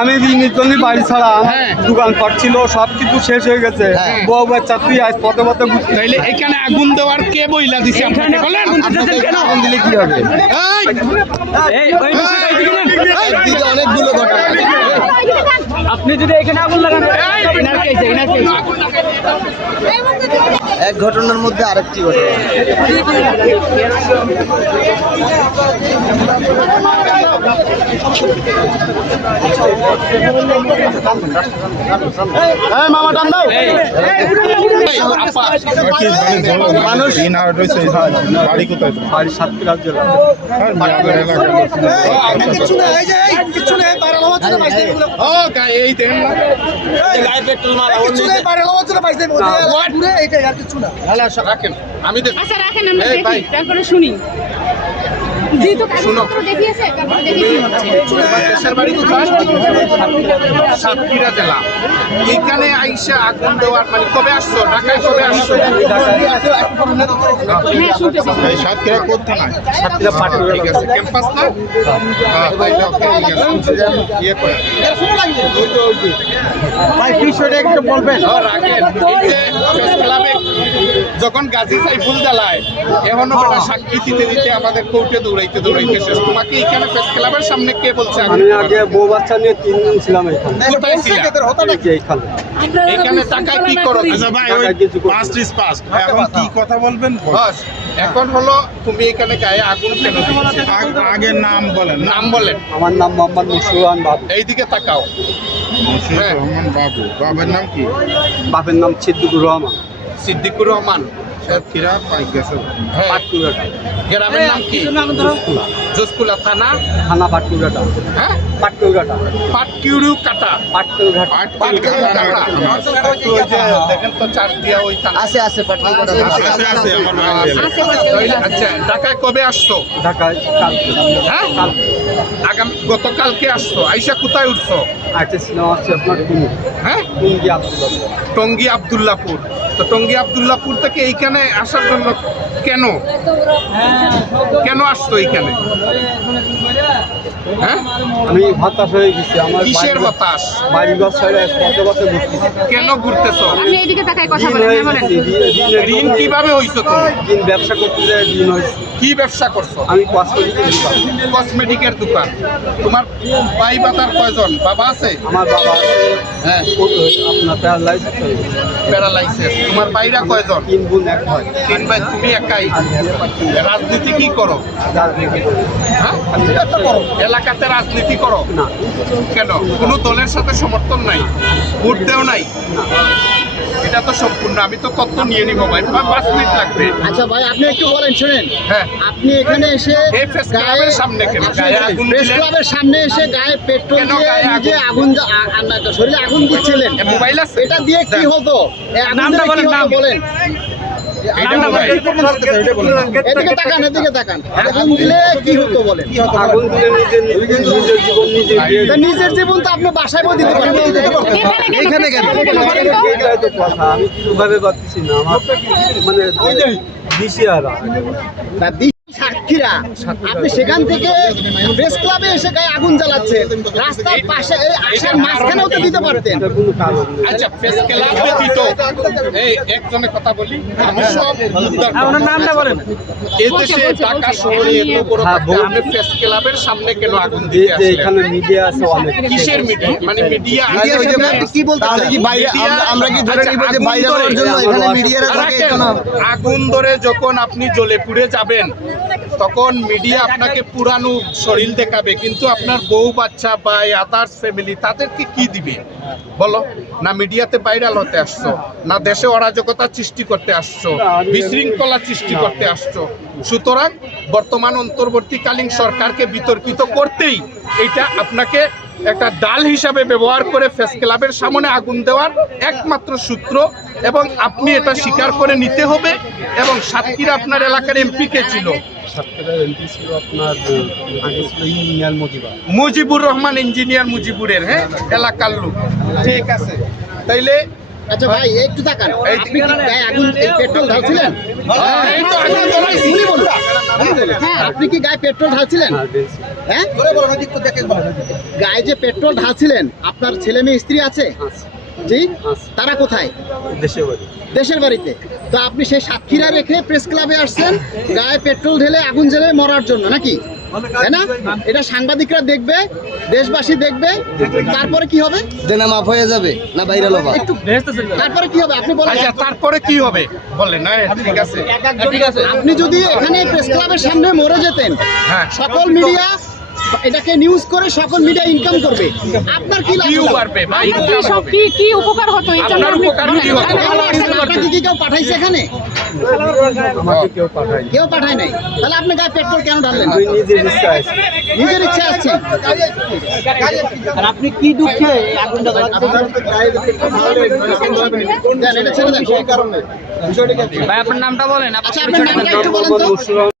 আমি নির্জনী বাড়ি ছাড়া দোকান দোকানপাট ছিল সব কিছু শেষ হয়ে গেছে। বউ বাচ্চা তুই আজ পথে পথে। তাইলে এখানে আগুন দেওয়ার কে বইলা দিছে আগুন দিলে কি হবে একদিকে অনেকগুলো ঘটনা আপনি যদি এখানে আগুন লাগান কেছে কেছে এক ঘটনার মধ্যে আরেকটি ঘটনা। মানুষ বাড়ি সাতক্ষীরা জেলা। ও গায়ে এই এই ভাই। দেখি তারপরে শুনি। যেহেতু কাগজপত্র দেখিয়েছে তারপরে দেখি কি হচ্ছে। তোমার দেশের বাড়ি কোথায়? সাতক্ষীরা জেলা। এইখানে আইসা আগুন দেওয়ার মানে কবে আসছো? ঢাকায় কবে আসছো? হ্যাঁ সাতক্ষীরা কোন থানায় সাতক্ষীরা পাটুরা ঠিক আছে ক্যাম্পাস না? হ্যাঁ, ঠিক আছে। ইয়ে বিষয়টা একটু বলবেন? রাখেন। এই যে প্রেস ক্লাবে যখন গাজী সাইফুল জ্বালায় এখনও বেটা সাক্ষী দিতে দিতে আমাদের কোর্টে দৌড়াইতে দৌড়াইতে শেষ। তোমাকে এখানে প্রেস ক্লাবের সামনে কে বলছে আমি আগে বউ বাচ্চা নিয়ে তিন দিন ছিলাম এখানে। কোথায় ছিলা? এই যে এইখানে। এখানে টাকায় কি করো? আচ্ছা ভাই ওই টাকা পাস্ট ইজ পাস্ট এখন কি কথা বলবেন? বল। বস এখন হলো তুমি এখানে গায়ে আগুন কেন আগে নাম বলেন নাম বলেন। আমার নাম মোহাম্মদ মুসুরান বাবু। এইদিকে তাকাও। মুর্শিদ হ্যাঁ। রহমান বাবু বাবার নাম কি? বাপের নাম সিদ্দিকুর রহমান। সিদ্দিকুর রহমান সাতক্ষীরা হ্যাঁ, পাটকুরাটা গ্রামের নাম কি? জসকুলা থানা থানা পাটকুড়াটা। হ্যাঁ? কাটা দেখেন তো চার দিয়া ওই থানা আছে আছে পাটনা আছে আছে আমার ভাই আচ্ছা ঢাকায় কবে আসছো? ঢাকায় কালকে। হ্যাঁ? কালকে। আগামী গতকালকে আসছো। আইসা কোথায় উঠছো? সিনেমা আপনার হ্যাঁ? টুঙ্গি আব্দুল্লাহ টঙ্গী আবদুল্লাপুর। তো টঙ্গি আবদুল্লাপুর থেকে এইখানে আসার জন্য কেন? কেন আসতো এইখানে? হ্যাঁ আমি হতাশ হয়ে গেছি আমার কিসের বাতাস বাড়ি ঘর ছেড়ে পথে পথে ঘুরতেছি। কেন ঘুরতেছো? আপনি এইদিকে তাকায় কথা বলেন হ্যাঁ বলেন। ঋণ কীভাবে হইছো তুমি? দিন ব্যবসা করতে যায় দিন হয়েছে কি ব্যবসা করছ? আমি কসমেটিকের দোকান। কসমেটিকের দোকান। তোমার ভাই বাতার কয়জন? বাবা আছে? আমার বাবা আছে। হ্যাঁ। আপনার প্যারালাইজ গেছে। প্যারালাইসিস তোমার ভাইরা কয়জন? তিন বোন এক ভাই। তিন ভাই তুমি একাই? রাজনীতি কি করো? হ্যাঁ? এলাকাতে রাজনীতি করো। না। কেন? কোনো দলের সাথে সমর্থন নাই? ভোট দেও নাই এটা তো সম্পূর্ণ। আমি তো তথ্য নিয়ে নিবো ভাই। তোমার পাঁচ মিনিট লাগবে। আচ্ছা ভাই আপনি একটু বলেন শুনেন। হ্যাঁ। আপনি এখানে এসে প্রেস ক্লাবের সামনে কেন? গায়ে আগুন প্রেস ক্লাবের সামনে এসে গায়ে পেট্রোল দিয়ে নিজে আগুন? শরীরে আগুন দিচ্ছিলেন। মোবাইল আছে? এটা দিয়ে কি হতো? নামটা বলেন, নাম। বলেন। এদিকে তাকান এদিকে তাকান। আগুন দিলে কি হতো বলেন? নিজের জীবন তা নিজের জীবন তো আপনি বাসায় বই দিতে পারেন এখানে কেন আমি পাচ্ছি না। আমার মানে দিশি আর সাতক্ষীরা আপনি সেখান থেকে প্রেস ক্লাবে এসে গায়ে আগুন জ্বালাচ্ছেন রাস্তার পাশে এই আসার মাঝখানেও তো দিতে পারতেন। আচ্ছা প্রেস ক্লাব ব্যতীত এই একজনের কথা বলি আমি সব। ওনার নামটা বলেন। এই দেশে ঢাকা শহরে এত বড় হ্যাঁ, আপনি প্রেস ক্লাবের সামনে কেন আগুন যে যে আসলেন? এখানে মিডিয়া আছে অনেক। কিসের মিডিয়া মানে মিডিয়া হিসেবে আপনি কি বলতে চান? মিডিয়া- আচ্ছা, আগুন ধরে- এখানে মিডিয়ারা থাকে? আগুন ধরে যখন আপনি জ্বলে পুড়ে যাবেন তখন মিডিয়া আপনাকে পুরানো শরীর দেখাবে কিন্তু আপনার বউ বাচ্চা বা আদার্স ফ্যামিলি তাদেরকে কি দিবে? বলো না মিডিয়াতে ভাইরাল হতে আসছো না দেশে অরাজকতা সৃষ্টি করতে আসছো বিশৃঙ্খলা সৃষ্টি করতে আসছো। সুতরাং বর্তমান অন্তর্বর্তীকালীন সরকারকে বিতর্কিত করতেই এটা আপনাকে একটা ডাল হিসাবে ব্যবহার করে ফেস ক্লাবের সামনে আগুন দেওয়ার একমাত্র সূত্র এবং আপনি এটা স্বীকার করে নিতে হবে এবং সাতক্ষীরা আপনার এলাকার এমপি কে ছিল? সাতক্ষীরার এমপি ছিল আপনার আগে ছিল ইঞ্জিনিয়ার মজিবা মুজিবুর রহমান ইঞ্জিনিয়ার মুজিবুরের হ্যাঁ? এলাকার লোক। ঠিক আছে। তাইলে আচ্ছা ভাই একটু তাকান। আপনি কি গায়ে আগুন পেট্রোল ঢালছিলেন? হ্যাঁ, এই তো আগুন জ্বলাইছি। উনি বলুন। হ্যাঁ, আপনি কি গায়ে পেট্রোল ঢালছিলেন? হ্যাঁ? গায়ে যে পেট্রোল ঢালছিলেন আপনার ছেলে মেয়ে স্ত্রী আছে? আছে। জি? তারা কোথায়? দেশে বাড়ি। দেশের বাড়িতে। তো আপনি সেই সাতক্ষীরা রেখে প্রেস ক্লাবে আসছেন গায়ে পেট্রোল ঢেলে আগুন জ্বেলে মরার জন্য নাকি? তাই না? এটা সাংবাদিকরা দেখবে দেশবাসী দেখবে তারপরে কি হবে? দেনা মাফ হয়ে যাবে না লোবা একটু তারপরে কি হবে? আপনি বলেন। আচ্ছা তারপরে কি হবে? বলেন হ্যাঁ ঠিক আছে। আপনি যদি এখানে প্রেস ক্লাবের সামনে মরে যেতেন হ্যাঁ। সকল মিডিয়া এটাকে নিউজ করে সকল মিডিয়া ইনকাম করবে। আপনার কি লাভ কি কি উপকার হতো এই জন্য আপনার উপকার কি হতো? আপনাকে কি কেউ পাঠাইছে এখানে? আমাকে কেউ পাঠায়নি। কেউ পাঠায় নাই। তাহলে আপনি গায়ে পেট্রোল কেন ঢাললেন? নিজের ইচ্ছা আছে। নিজের ইচ্ছা আছে। আর আপনি কি দুঃখে আগুনটা দেন, এটা ছেড়ে দেন। ভাই আপনার নামটা বলেন আচ্ছা আপনার নামটা একটু বলেন তো।